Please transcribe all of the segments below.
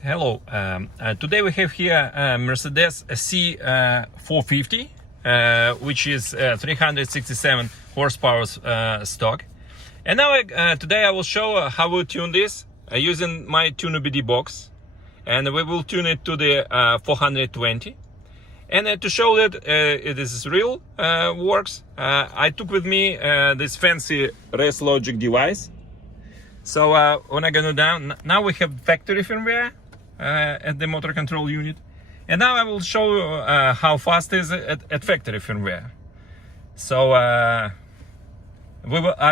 Hello. Today we have here Mercedes C450, which is 367 horsepower stock. And now today I will show how we tune this using my tuneOBD box, and we will tune it to the 420. And to show that it is real works, I took with me this fancy RaceLogic device. So when I go down, now we have factory firmware at the motor control unit, and now I will show you how fast is it at factory firmware. So I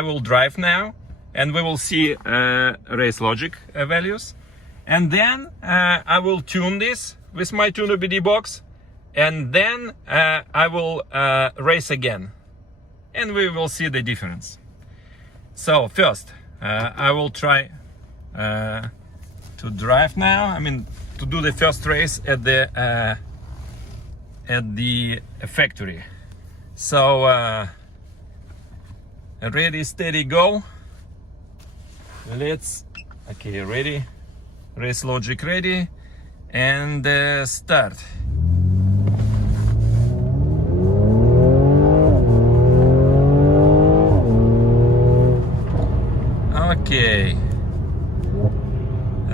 will drive now, and we will see RaceLogic values, and then I will tune this with my tuneOBD box, and then I will race again, and we will see the difference. So first I will try to drive now. I mean, to do the first race at the factory. So ready, steady, go. Okay, ready, RaceLogic ready, and start. Okay,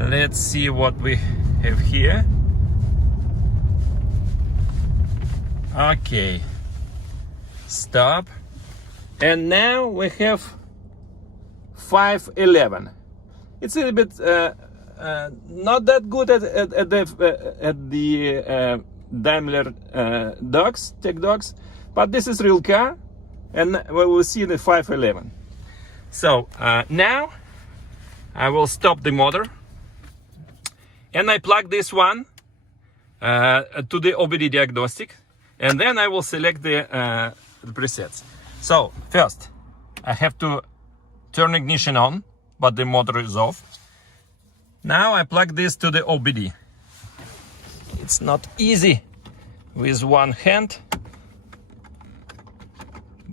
let's see what we have here. Okay, stop, and now we have 511. It's a little bit not that good at the Daimler tech dogs, but this is real car, and we will see the 511. So now I will stop the motor, and I plug this one to the OBD diagnostic, and then I will select the presets. So first I have to turn ignition on, but the motor is off. Now I plug this to the OBD. It's not easy with one hand,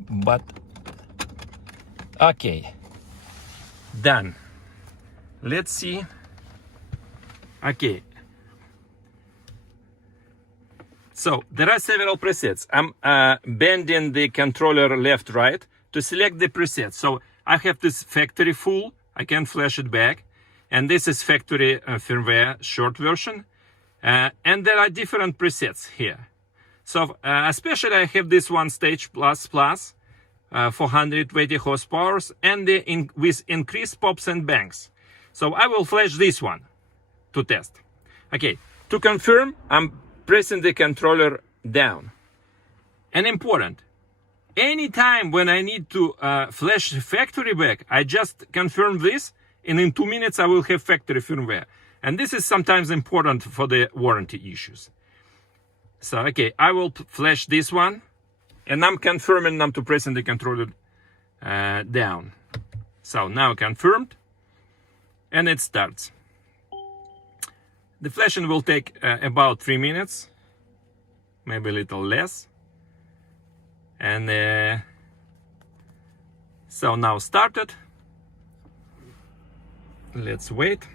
but okay, done. Let's see. Okay, so there are several presets. I'm bending the controller left right to select the preset. So I have this factory full, I can flash it back, and this is factory firmware short version, and there are different presets here. So especially I have this one, stage plus 420 horsepower, and with increased pops and bangs. So I will flash this one to test. Okay, to confirm, I'm pressing the controller down. And important, anytime when I need to flash the factory back, I just confirm this, and in 2 minutes I will have factory firmware. And this is sometimes important for the warranty issues. So okay, I will flash this one, and I'm confirming I'm to pressing the controller down. So now confirmed, and it starts. The flashing will take about 3 minutes, maybe a little less. And so now started. Let's wait.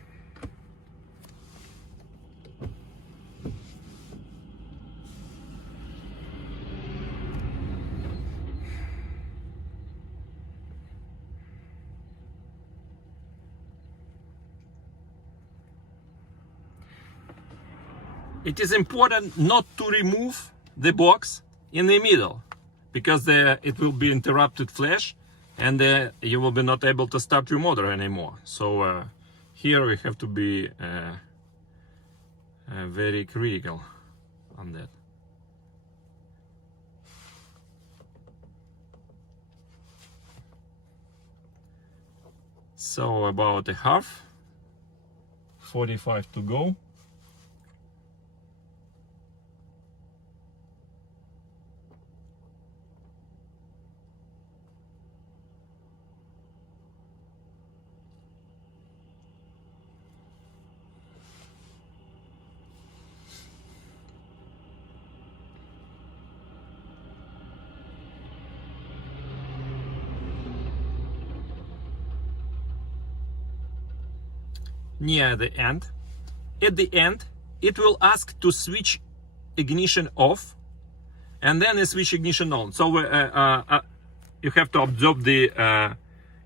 It is important not to remove the box in the middle, because it will be interrupted flash, and you will be not able to start your motor anymore. So here we have to be very critical on that. So about a half, 45 to go. near the end. at the end, it will ask to switch ignition off, and then a switch ignition on. So you have to observe the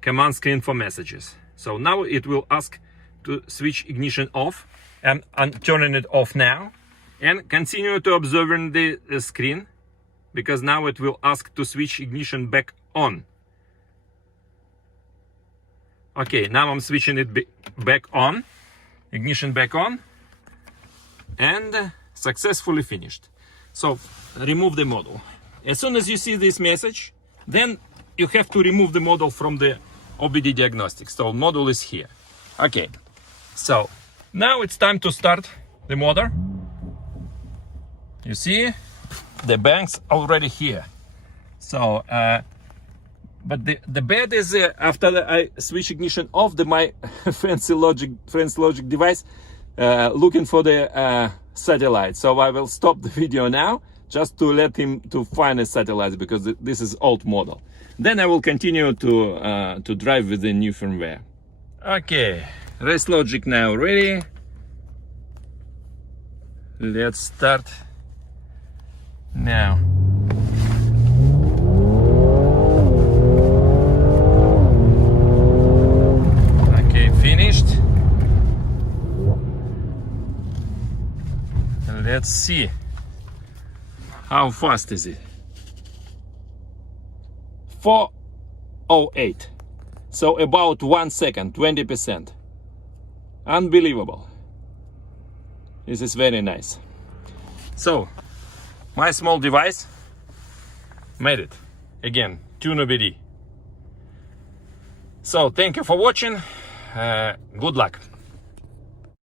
command screen for messages. So now it will ask to switch ignition off, and I'm turning it off now, and continue to observing the screen, because now it will ask to switch ignition back on. Okay, now I'm switching it back on, ignition back on, and successfully finished. So remove the model. As soon as you see this message, then you have to remove the model from the OBD diagnostics. So model is here. Okay, so now it's time to start the motor. You see the banks already here. So but the bad is after I switch ignition off, my fancy logic device looking for the satellite. So I will stop the video now just to let him to find a satellite, because this is old model. Then I will continue to drive with the new firmware. Okay, RaceLogic now ready. Let's start now. Okay, finished. Let's see how fast is it. 408. So about 1 second, 20%. Unbelievable. This is very nice. So my small device made it. Again, tuneOBD. So thank you for watching. Good luck.